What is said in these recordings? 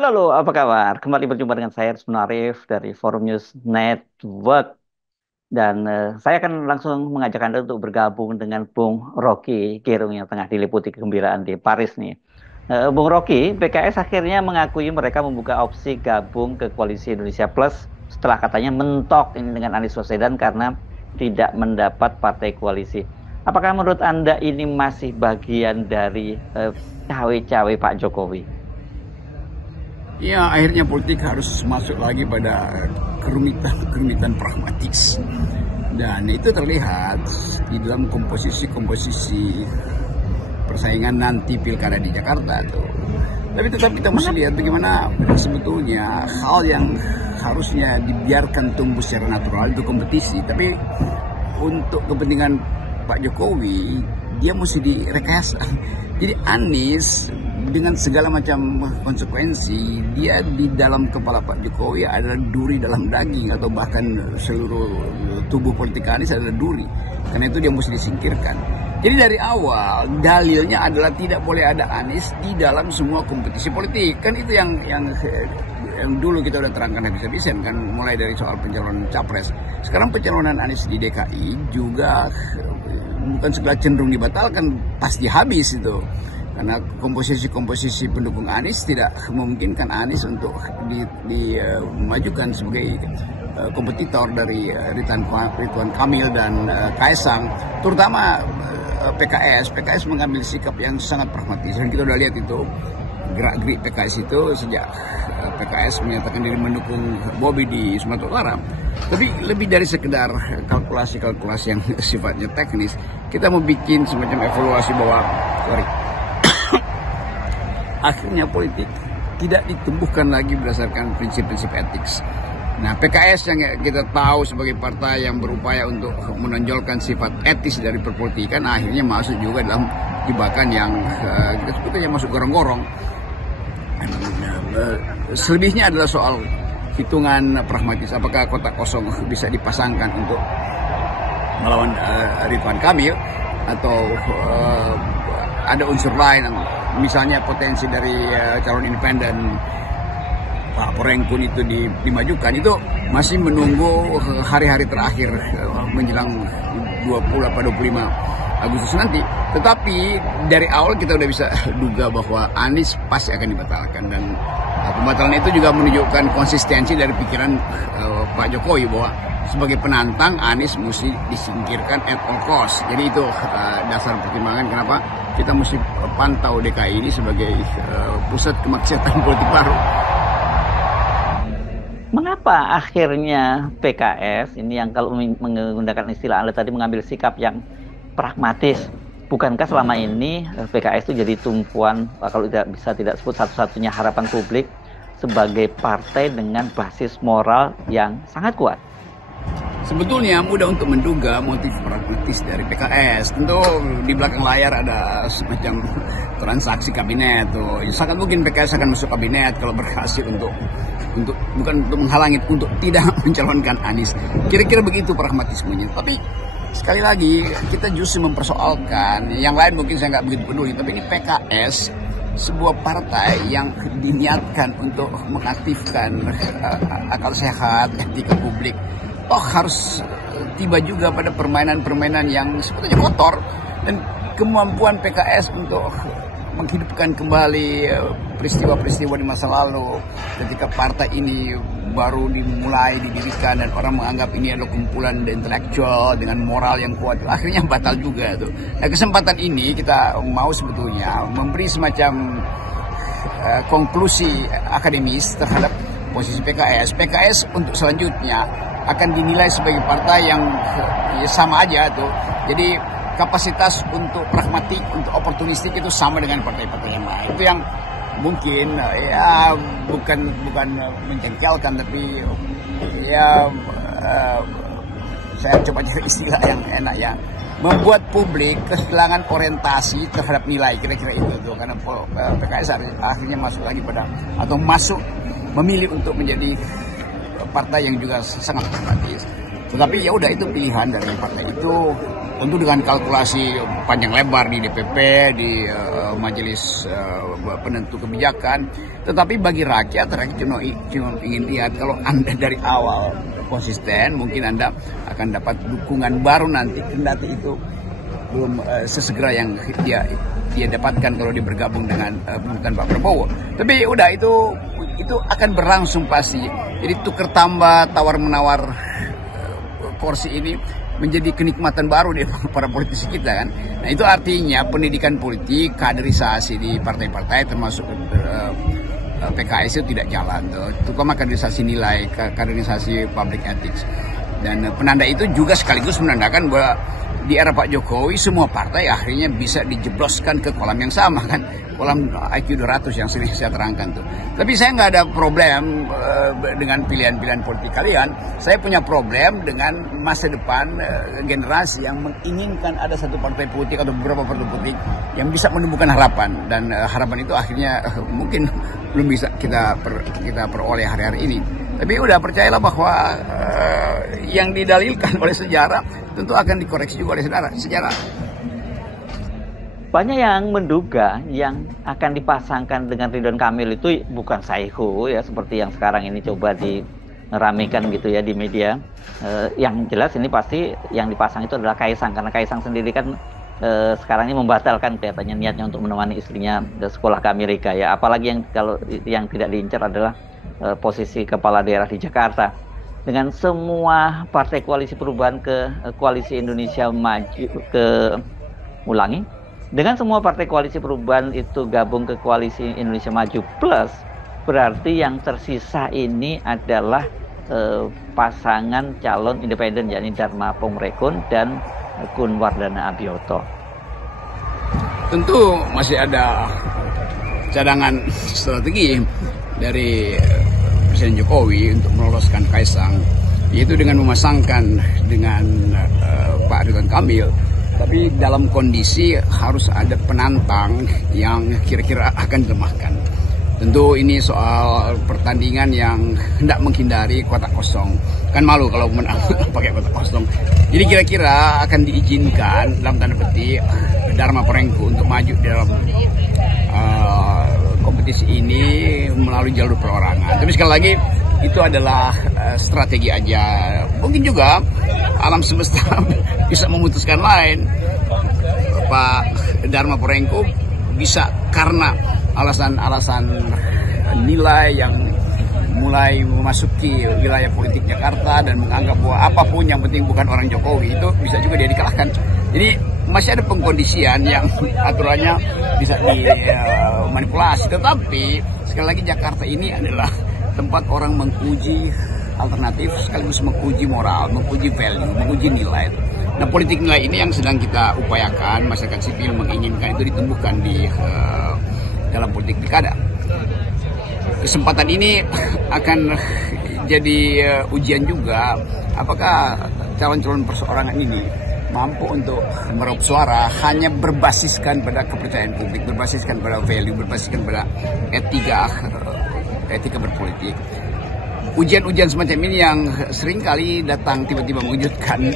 Halo, apa kabar? Kembali berjumpa dengan saya, Rusman Arif dari Forum News Network. Dan saya akan langsung mengajak Anda untuk bergabung dengan Bung Rocky Gerung yang tengah diliputi kegembiraan di Paris nih. Bung Rocky, PKS akhirnya mengakui mereka membuka opsi gabung ke Koalisi Indonesia Plus setelah katanya mentok ini dengan Anies Baswedan karena tidak mendapat partai koalisi. Apakah menurut Anda ini masih bagian dari cawe-cawe Pak Jokowi? Ya, akhirnya politik harus masuk lagi pada kerumitan pragmatis. Dan itu terlihat di dalam komposisi persaingan nanti pilkada di Jakarta tuh. Tapi tetap kita mesti lihat bagaimana sebetulnya hal yang harusnya dibiarkan tumbuh secara natural itu kompetisi. Tapi untuk kepentingan Pak Jokowi, dia mesti direkayasa. Jadi Anies dengan segala macam konsekuensi, dia di dalam kepala Pak Jokowi adalah duri dalam daging, atau bahkan seluruh tubuh politik Anies adalah duri. Karena itu dia mesti disingkirkan. Jadi dari awal dalilnya adalah tidak boleh ada Anies di dalam semua kompetisi politik. Kan itu yang dulu kita udah terangkan habis-habisan kan, mulai dari soal pencalonan capres. Sekarang pencalonan Anies di DKI juga bukan segala cenderung dibatalkan, pasti habis itu. Karena komposisi pendukung Anies tidak memungkinkan Anies untuk dimajukan sebagai kompetitor dari Ridwan Kamil dan Kaisang, terutama PKS. PKS mengambil sikap yang sangat pragmatis dan kita udah lihat itu gerak-gerik PKS itu sejak PKS menyatakan diri mendukung Bobi di Sumatera Utara. Tapi lebih dari sekedar kalkulasi-kalkulasi yang sifatnya teknis, kita mau bikin semacam evaluasi bahwa akhirnya politik tidak ditumbuhkan lagi berdasarkan prinsip-prinsip etik. Nah, PKS yang kita tahu sebagai partai yang berupaya untuk menonjolkan sifat etis dari perpolitikan, akhirnya masuk juga dalam jebakan yang kita sebutnya masuk gorong-gorong. Selebihnya adalah soal hitungan pragmatis. Apakah kotak kosong bisa dipasangkan untuk melawan Ridwan Kamil, atau ada unsur lain, misalnya potensi dari calon independen Pak Porengkun itu dimajukan. Itu masih menunggu hari-hari terakhir menjelang 25 Agustus nanti. Tetapi dari awal kita udah bisa duga bahwa Anies pasti akan dibatalkan, dan pembatalan itu juga menunjukkan konsistensi dari pikiran Pak Jokowi bahwa sebagai penantang Anies mesti disingkirkan at all cost. Jadi itu dasar pertimbangan kenapa kita mesti pantau DKI ini sebagai pusat kemaksiatan politik baru. Mengapa akhirnya PKS ini yang kalau menggunakan istilah Anda tadi mengambil sikap yang pragmatis? Bukankah selama ini PKS itu jadi tumpuan, kalau tidak sebut satu-satunya harapan publik sebagai partai dengan basis moral yang sangat kuat? Sebetulnya mudah untuk menduga motif pragmatis dari PKS. Tentu di belakang layar ada semacam transaksi kabinet tuh. Sangat mungkin PKS akan masuk kabinet kalau berhasil untuk bukan untuk menghalangi, untuk tidak mencalonkan Anies. Kira-kira begitu pragmatismenya. Tapi sekali lagi kita justru mempersoalkan, yang lain mungkin saya nggak begitu peduli, tapi ini PKS sebuah partai yang diniatkan untuk mengaktifkan akal sehat, etika publik. Toh harus tiba juga pada permainan-permainan yang sebetulnya kotor, dan kemampuan PKS untuk menghidupkan kembali peristiwa-peristiwa di masa lalu ketika partai ini baru dimulai didirikan dan orang menganggap ini adalah kumpulan intelektual dengan moral yang kuat, akhirnya batal juga tuh. Nah, kesempatan ini kita mau sebetulnya memberi semacam konklusi akademis terhadap posisi PKS. PKS untuk selanjutnya akan dinilai sebagai partai yang sama aja tuh. Jadi kapasitas untuk pragmatik, untuk oportunistik itu sama dengan partai-partai yang lain. Itu yang mungkin ya bukan menjengkelkan, tapi ya saya coba cari istilah yang enak ya, membuat publik kehilangan orientasi terhadap nilai, kira-kira itu tuh. Karena PKS akhirnya masuk lagi pada, atau masuk memilih untuk menjadi partai yang juga sangat pragmatis. Tetapi ya udah, itu pilihan dari partai itu. tentu dengan kalkulasi panjang lebar di DPP, di Majelis Penentu Kebijakan. Tetapi bagi rakyat cuma ingin lihat kalau Anda dari awal konsisten, mungkin Anda akan dapat dukungan baru nanti, kendati itu belum sesegera yang dia dapatkan kalau dia bergabung dengan pemerintahan Pak Prabowo. Tapi udah itu akan berlangsung pasti. Jadi tukar tambah, tawar menawar kursi ini menjadi kenikmatan baru di para politisi kita kan. Nah itu artinya pendidikan politik, kaderisasi di partai-partai termasuk PKS itu tidak jalan, terutama kaderisasi nilai, kaderisasi public ethics. Dan penanda itu juga sekaligus menandakan bahwa di era Pak Jokowi semua partai akhirnya bisa dijebloskan ke kolam yang sama kan, kolam IQ 200 yang sering saya terangkan tuh. Tapi saya nggak ada problem dengan pilihan-pilihan politik kalian. Saya punya problem dengan masa depan generasi yang menginginkan ada satu partai politik atau beberapa partai politik yang bisa menumbuhkan harapan, dan harapan itu akhirnya mungkin belum bisa kita peroleh hari-hari ini. Tapi udah percayalah bahwa yang didalilkan oleh sejarah tentu akan dikoreksi juga oleh sejarah. Banyak yang menduga yang akan dipasangkan dengan Ridwan Kamil itu bukan Saihu ya, seperti yang sekarang ini coba diramekan gitu ya di media. Yang jelas ini pasti yang dipasang itu adalah Kaisang, karena Kaisang sendiri kan sekarang ini membatalkan kelihatannya niatnya untuk menemani istrinya ke sekolah ke Amerika ya. Apalagi yang tidak diincar adalah posisi kepala daerah di Jakarta. Dengan semua partai koalisi perubahan ke koalisi Indonesia Maju dengan semua partai koalisi perubahan itu gabung ke koalisi Indonesia Maju Plus, berarti yang tersisa ini adalah pasangan calon independen, yakni Dharma Pongrekun dan Kun Wardana Abioto. Tentu masih ada cadangan strategi dari Presiden Jokowi untuk meloloskan Kaisang, yaitu dengan memasangkan dengan Pak Ridwan Kamil. Tapi dalam kondisi harus ada penantang yang kira-kira akan dilemahkan. Tentu ini soal pertandingan yang hendak menghindari kotak kosong. Kan malu kalau menang pakai kotak kosong. Jadi kira-kira akan diizinkan dalam tanda petik Dharma Pongrekun untuk maju dalam kompetisi ini melalui jalur perorangan. Tapi sekali lagi itu adalah strategi aja. Mungkin juga alam semesta bisa memutuskan lain. Pak Dharma Pongrekun bisa karena alasan-alasan nilai yang mulai memasuki wilayah politik Jakarta dan menganggap bahwa apapun yang penting bukan orang Jokowi, itu bisa juga dia dikalahkan. Jadi masih ada pengkondisian yang aturannya bisa dimanipulasi. Tetapi sekali lagi Jakarta ini adalah tempat orang menguji alternatif sekaligus menguji moral, menguji value, menguji nilai. Nah politik nilai ini yang sedang kita upayakan, masyarakat sipil menginginkan itu ditumbuhkan di dalam politik pilkada. Kesempatan ini akan jadi ujian juga, apakah calon-calon perseorangan ini mampu untuk meraup suara hanya berbasiskan pada kepercayaan publik, berbasiskan pada value, berbasiskan pada etika berpolitik. Ujian-ujian semacam ini yang seringkali datang tiba-tiba mengejutkan.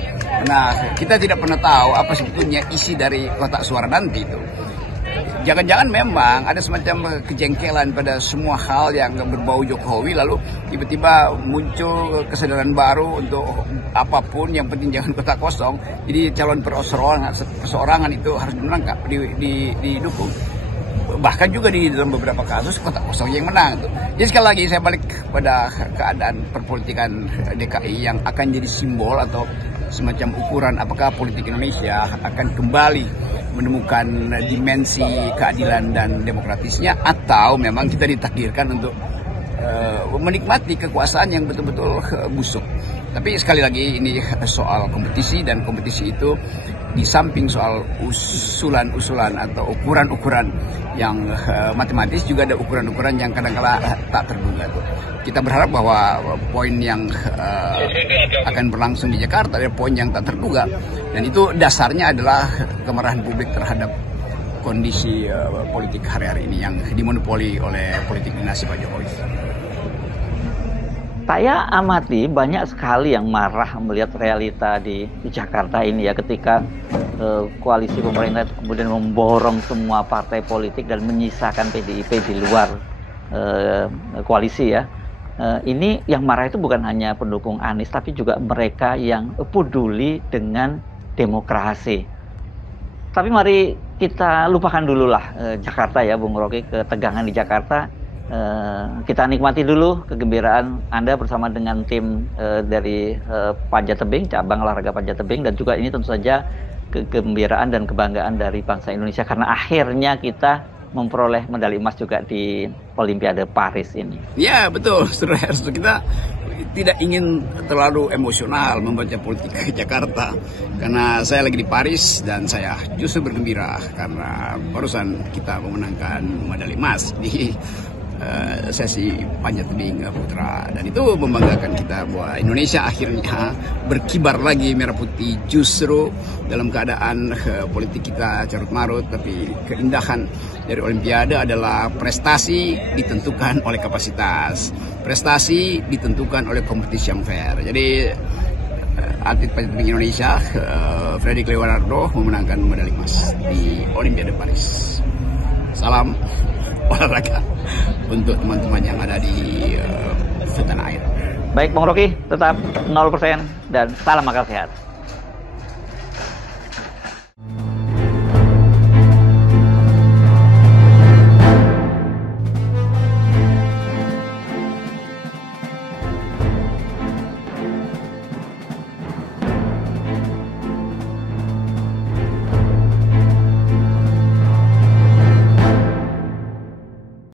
Nah, kita tidak pernah tahu apa sebetulnya isi dari kotak suara nanti itu. Jangan-jangan memang ada semacam kejengkelan pada semua hal yang berbau Jokowi, lalu tiba-tiba muncul kesadaran baru untuk apapun yang penting jangan kotak kosong. Jadi calon perseorangan itu harus menangkap, didukung. Bahkan juga di dalam beberapa kasus kotak kosong yang menang. Jadi sekali lagi saya balik pada keadaan perpolitikan DKI yang akan jadi simbol atau semacam ukuran apakah politik Indonesia akan kembali menemukan dimensi keadilan dan demokratisnya, atau memang kita ditakdirkan untuk menikmati kekuasaan yang betul-betul busuk. Tapi sekali lagi ini soal kompetisi, dan kompetisi itu di samping soal usulan-usulan atau ukuran-ukuran yang matematis, juga ada ukuran-ukuran yang kadang-kala tak terduga. Kita berharap bahwa poin yang akan berlangsung di Jakarta adalah poin yang tak terduga, dan itu dasarnya adalah kemarahan publik terhadap kondisi politik hari-hari ini yang dimonopoli oleh politik dinasti Pak Jokowi. Saya amati banyak sekali yang marah melihat realita di Jakarta ini ya, ketika koalisi pemerintah itu kemudian memborong semua partai politik dan menyisakan PDIP di luar koalisi ya. Ini yang marah itu bukan hanya pendukung Anies, tapi juga mereka yang peduli dengan demokrasi. Tapi mari kita lupakan dulu lah Jakarta ya, Bung Rocky, ketegangan di Jakarta. Kita nikmati dulu kegembiraan Anda bersama dengan tim dari Panjat Tebing, cabang olahraga Panjat Tebing, dan juga ini tentu saja kegembiraan dan kebanggaan dari bangsa Indonesia karena akhirnya kita memperoleh medali emas juga di Olimpiade Paris ini. Ya betul, Saudara Hersu, kita tidak ingin terlalu emosional membaca politik ke Jakarta karena saya lagi di Paris dan saya justru bergembira karena barusan kita memenangkan medali emas di sesi panjat tebing putra, dan itu membanggakan kita bahwa Indonesia akhirnya berkibar lagi merah putih justru dalam keadaan politik kita carut marut, tapi keindahan dari Olimpiade adalah prestasi ditentukan oleh kapasitas, prestasi ditentukan oleh kompetisi yang fair. Jadi atlet panjat tebing Indonesia Fredrik Leonardo memenangkan medali emas di Olimpiade Paris. Salam olahraga untuk teman-teman yang ada di tanah air. Baik Bung Rocky, tetap 0% dan salam akal sehat.